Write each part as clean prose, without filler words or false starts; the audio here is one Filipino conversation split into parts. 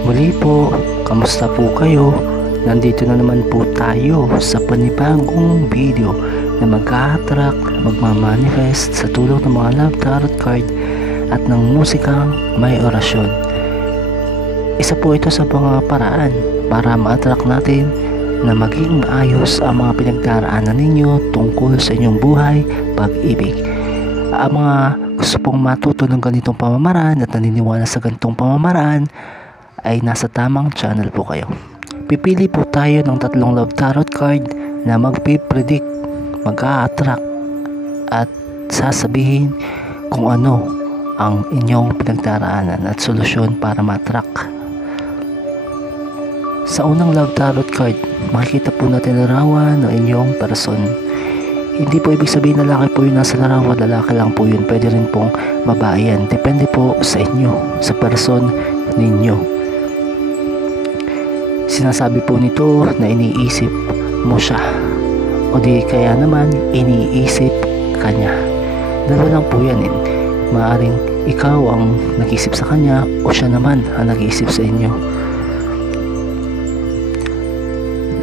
Muli po, kamusta po kayo? Nandito na naman po tayo sa panibagong video na mag-a-attract, magmamanifest sa tulong ng mga love tarot card at ng musikang may orasyon. Isa po ito sa mga paraan para ma-attract natin na maging maayos ang mga pinagdaraanan ninyo tungkol sa inyong buhay, pag-ibig. Ang mga gusto pong matuto ng ganitong pamamaraan at naniniwala sa ganitong pamamaraan ay nasa tamang channel po kayo. Pipili po tayo ng 3 love tarot card na magpipredict, mag-a-attract at sasabihin kung ano ang inyong pinagdaraanan at solusyon para ma-attract. Sa unang love tarot card, makikita po natin larawan ng inyong person. Hindi po ibig sabihin na lalaki po yun nasa larawan, lalaki lang po yun. Pwede rin pong babae yan. Depende po sa inyo, sa person ninyo. Sinasabi po nito na iniisip mo siya o di kaya naman iniisip ka niya. Dalawa lang po yan eh. Maaring ikaw ang nag-isip sa kanya o siya naman ang nag-iisip sa inyo.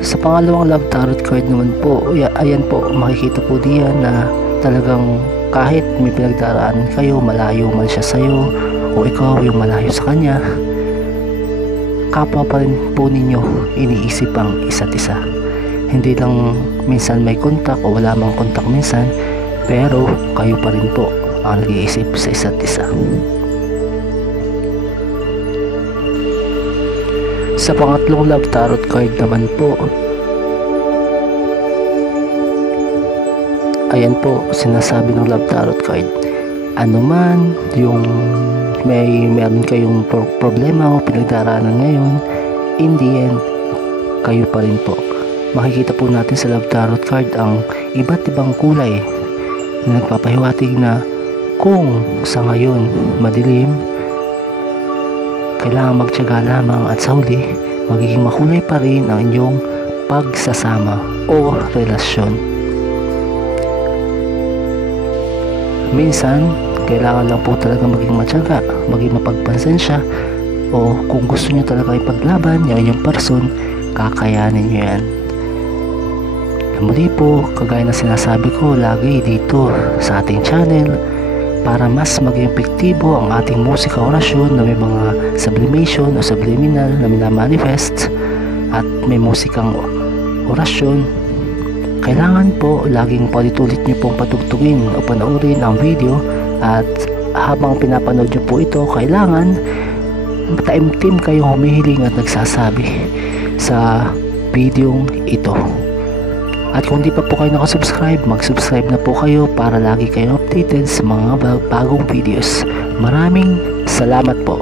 Sa pangalawang love tarot card naman po, ayan po, makikita po diyan na talagang kahit may pinagdaraan kayo, malayo man siya sa'yo o ikaw yung malayo sa kanya, kapwa pa rin po ninyo iniisip ang isa't isa. Hindi lang minsan may kontak o wala mang kontak minsan, pero kayo pa rin po ang nag-iisip sa isa't isa. Sa pangatlong love tarot card naman po, ayan po, sinasabi ng love tarot card, ano man yung meron kayong problema o pinagdaraanan ngayon, in the end, kayo pa rin po. Makikita po natin sa love tarot card ang iba't ibang kulay na nagpapahiwatig na kung sa ngayon madilim, kailangan magtiyaga lamang at sa huli, magiging makulay pa rin ang inyong pagsasama o relasyon. Minsan, kailangan lang po talaga maging matyaga, maging mapagpansin siya, o kung gusto nyo talaga ipaglaban yung inyong person, kakayanin nyo yan. Muli po, kagaya na sinasabi ko lagi dito sa ating channel, para mas maging epektibo ang ating musika orasyon na may mga sublimation o subliminal na minamanifest at may musikang orasyon, kailangan po laging paulit-ulit nyo pong patugtugin o panoorin ang video. At habang pinapanood nyo po ito, kailangan taimtim kayo humihiling at nagsasabi sa videong ito. At kung di pa po kayo nakasubscribe, mag-subscribe na po kayo para lagi kayo updated sa mga bagong videos. Maraming salamat po.